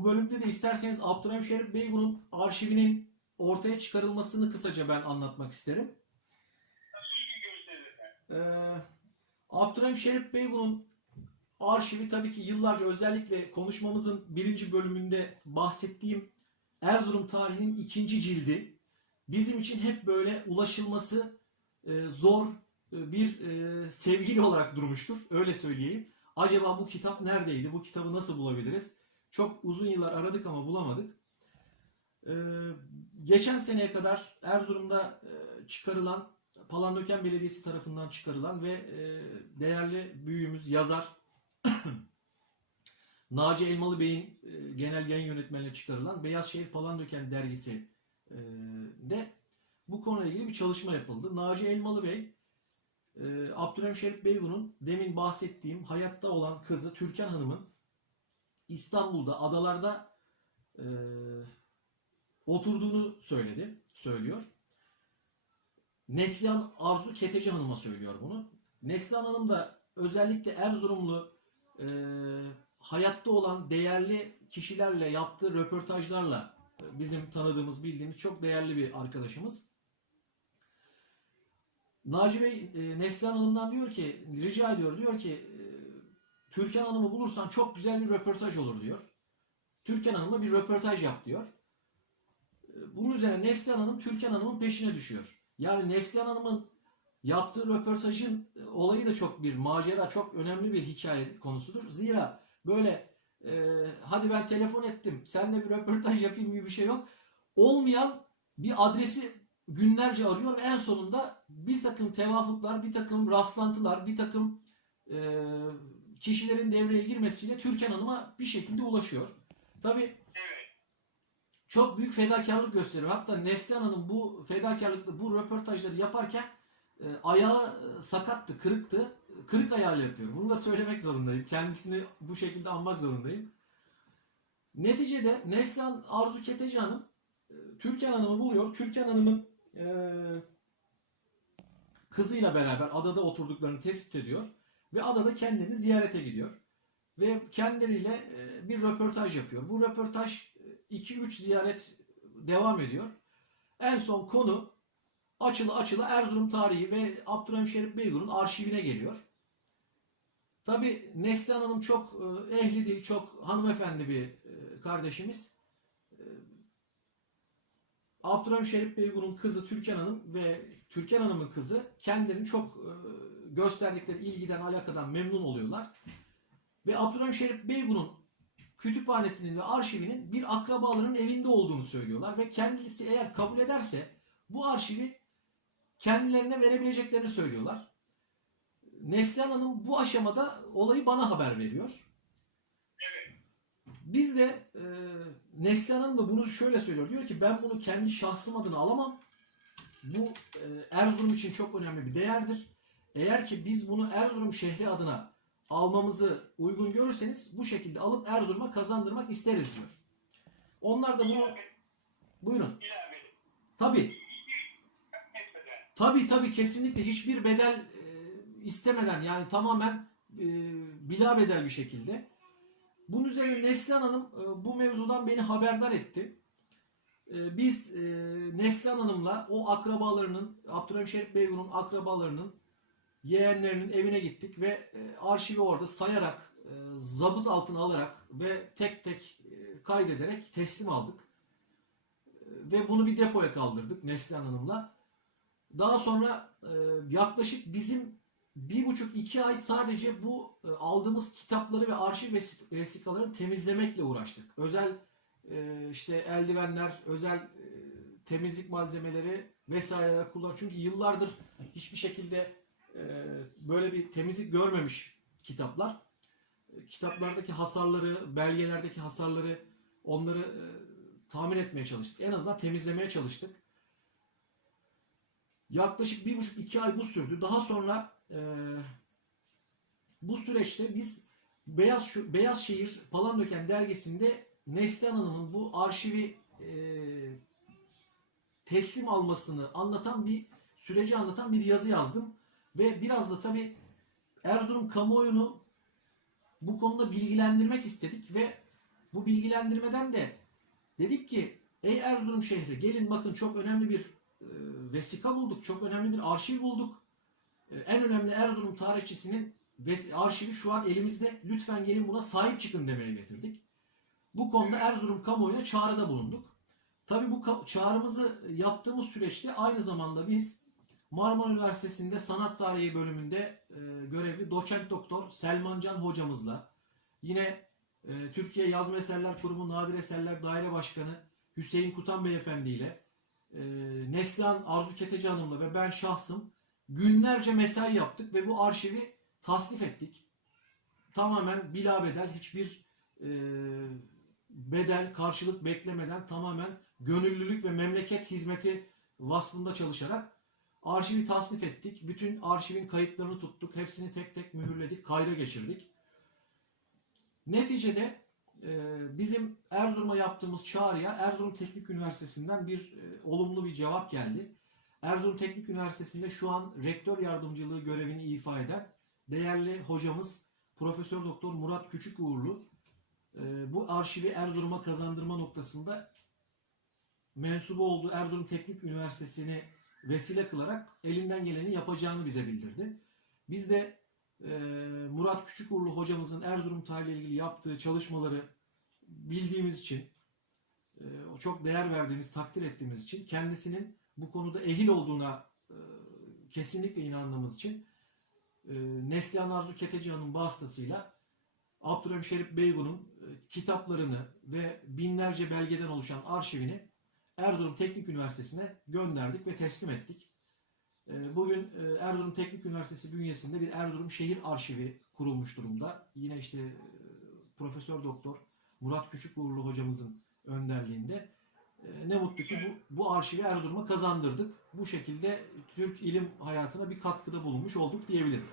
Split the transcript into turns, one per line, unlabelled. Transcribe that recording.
bu bölümde de isterseniz Abdurrahim Şerif Beygun'un arşivinin ortaya çıkarılmasını kısaca ben anlatmak isterim. Ee, Abdurrahim Şerif Beygun'un arşivi tabii ki yıllarca özellikle konuşmamızın birinci bölümünde bahsettiğim Erzurum tarihinin ikinci cildi bizim için hep böyle ulaşılması e, zor e, bir e, sevgili olarak durmuştur. Öyle söyleyeyim. Acaba bu kitap neredeydi? Bu kitabı nasıl bulabiliriz? Çok uzun yıllar aradık ama bulamadık. Ee, geçen seneye kadar Erzurum'da e, çıkarılan Palandöken Belediyesi tarafından çıkarılan ve e, değerli büyüğümüz yazar Naci Elmalı Bey'in e, genel yayın yönetmenliğine çıkarılan Beyaz Şehir Palandöken dergisi e, de bu konuyla ilgili bir çalışma yapıldı. Naci Elmalı Bey e, Abdülhamit Şerif Beygun'un demin bahsettiğim hayatta olan kızı Türkan Hanım'ın İstanbul'da adalarda e, oturduğunu söyledi, söylüyor. Neslihan Arzu Keteci Hanım'a söylüyor bunu. Neslihan Hanım da özellikle Erzurumlu e, hayatta olan değerli kişilerle yaptığı röportajlarla e, bizim tanıdığımız, bildiğimiz çok değerli bir arkadaşımız. Naci Bey e, Neslihan Hanım'dan diyor ki, rica ediyor diyor ki Türkan Hanım'ı bulursan çok güzel bir röportaj olur diyor. Türkan Hanım'a bir röportaj yap diyor. Bunun üzerine Neslihan Hanım Türkan Hanım'ın peşine düşüyor. Yani Neslihan Hanım'ın yaptığı röportajın e, olayı da çok bir macera, çok önemli bir hikaye konusudur. Zira böyle e, hadi ben telefon ettim, sen de bir röportaj yapayım gibi bir şey yok. Olmayan bir adresi günlerce arıyor ve en sonunda bir takım tevafuklar, bir takım rastlantılar, bir takım e, kişilerin devreye girmesiyle Türkan Hanım'a bir şekilde ulaşıyor. Tabi çok büyük fedakarlık gösteriyor. Hatta Neslihan Hanım bu fedakarlıklı bu röportajları yaparken e, ayağı e, sakattı, kırıktı. Kırık ayağıyla yapıyor. Bunu da söylemek zorundayım. Kendisini bu şekilde anmak zorundayım. Neticede Neslihan Arzu Keteci Hanım e, Türkan Hanım'ı buluyor. Türkan Hanım'ın e, kızıyla beraber adada oturduklarını tespit ediyor. Ve adada kendini ziyarete gidiyor. Ve kendileriyle e, bir röportaj yapıyor. Bu röportaj 2-3 ziyaret devam ediyor. En son konu açılı açılı Erzurum tarihi ve Abdurrahim Şerif Beygun'un arşivine geliyor. Tabi Neslihan Hanım çok e, ehli değil, çok hanımefendi bir e, kardeşimiz. E, Abdurrahim Şerif Beygun'un kızı Türkan Hanım ve Türkan Hanım'ın kızı kendilerini çok e, gösterdikleri ilgiden, alakadan memnun oluyorlar. Ve Abdurrahim Şerif Beygun'un kütüphanesinin ve arşivinin bir akrabalarının evinde olduğunu söylüyorlar ve kendisi eğer kabul ederse bu arşivi kendilerine verebileceklerini söylüyorlar. Neslihan Hanım bu aşamada olayı bana haber veriyor. Biz de e, Neslihan Hanım da bunu şöyle söylüyor. Diyor ki ben bunu kendi şahsım adına alamam. Bu e, Erzurum için çok önemli bir değerdir. Eğer ki biz bunu Erzurum şehri adına almamızı uygun görürseniz bu şekilde alıp Erzurum'a kazandırmak isteriz diyor. Onlar da bunu buyurun. Tabi. Tabi tabi kesinlikle hiçbir bedel e, istemeden yani tamamen e, bila bedel bir şekilde. Bunun üzerine Neslihan Hanım e, bu mevzudan beni haberdar etti. E, biz e, Neslihan Hanım'la o akrabalarının, Abdurrahim Şerif Beygun'un akrabalarının yeğenlerinin evine gittik ve e, arşivi orada sayarak, e, zabıt altına alarak ve tek tek e, kaydederek teslim aldık. Ve bunu bir depoya kaldırdık Neslihan Hanım'la. Daha sonra yaklaşık bizim bir buçuk iki ay sadece bu aldığımız kitapları ve arşiv vesi- vesikalarını temizlemekle uğraştık. Özel işte eldivenler, özel temizlik malzemeleri vesaireler kullan. Çünkü yıllardır hiçbir şekilde böyle bir temizlik görmemiş kitaplar. E, Kitaplardaki hasarları, belgelerdeki hasarları onları e, tamir etmeye çalıştık. En azından temizlemeye çalıştık. Yaklaşık bir buçuk iki ay bu sürdü. Daha sonra e, bu süreçte biz Beyaz Şu- Beyaz Şehir Palandöken dergisinde Neslihan Hanım'ın bu arşivi e, teslim almasını anlatan bir süreci anlatan bir yazı yazdım. Ve biraz da tabii Erzurum kamuoyunu bu konuda bilgilendirmek istedik ve bu bilgilendirmeden de dedik ki ey Erzurum şehri gelin bakın çok önemli bir e, vesika bulduk. Çok önemli bir arşiv bulduk. E, en önemli Erzurum tarihçisinin arşivi şu an elimizde. Lütfen gelin buna sahip çıkın demeye getirdik. Bu konuda Erzurum kamuoyuna çağrıda bulunduk. Tabii bu çağrımızı yaptığımız süreçte aynı zamanda biz Marmara Üniversitesi'nde sanat tarihi bölümünde e, görevli doçent doktor Selman Can hocamızla yine e, Türkiye Yazma Eserler Kurumu Nadir Eserler Daire Başkanı Hüseyin Kutan Beyefendi ile e, Neslihan Arzu Keteci Hanım'la ve ben şahsım günlerce mesai yaptık ve bu arşivi tasnif ettik. Tamamen bilabedel hiçbir e, bedel, karşılık beklemeden tamamen gönüllülük ve memleket hizmeti vasfında çalışarak arşivi tasnif ettik. Bütün arşivin kayıtlarını tuttuk. Hepsini tek tek mühürledik, kayda geçirdik. Neticede e, bizim Erzurum'a yaptığımız çağrıya Erzurum Teknik Üniversitesi'nden bir e, olumlu bir cevap geldi. Erzurum Teknik Üniversitesi'nde şu an rektör yardımcılığı görevini ifa eden değerli hocamız Profesör Doktor Murat Küçükuğurlu e, bu arşivi Erzurum'a kazandırma noktasında mensubu olduğu Erzurum Teknik Üniversitesi'ni vesile kılarak elinden geleni yapacağını bize bildirdi. Biz de e, Murat Küçükurlu hocamızın Erzurum tarihiyle ilgili yaptığı çalışmaları bildiğimiz için, e, çok değer verdiğimiz, takdir ettiğimiz için, kendisinin bu konuda ehil olduğuna e, kesinlikle inandığımız için e, Neslihan Arzu Ketecihan'ın vasıtasıyla Abdurrahim Beygun'un e, kitaplarını ve binlerce belgeden oluşan arşivini Erzurum Teknik Üniversitesi'ne gönderdik ve teslim ettik. E, Bugün e, Erzurum Teknik Üniversitesi bünyesinde bir Erzurum Şehir Arşivi kurulmuş durumda. Yine işte e, Profesör Doktor Murat Küçükuğurlu hocamızın önderliğinde. E, Ne mutlu ki bu, bu arşivi Erzurum'a kazandırdık. Bu şekilde Türk ilim hayatına bir katkıda bulunmuş olduk diyebilirim.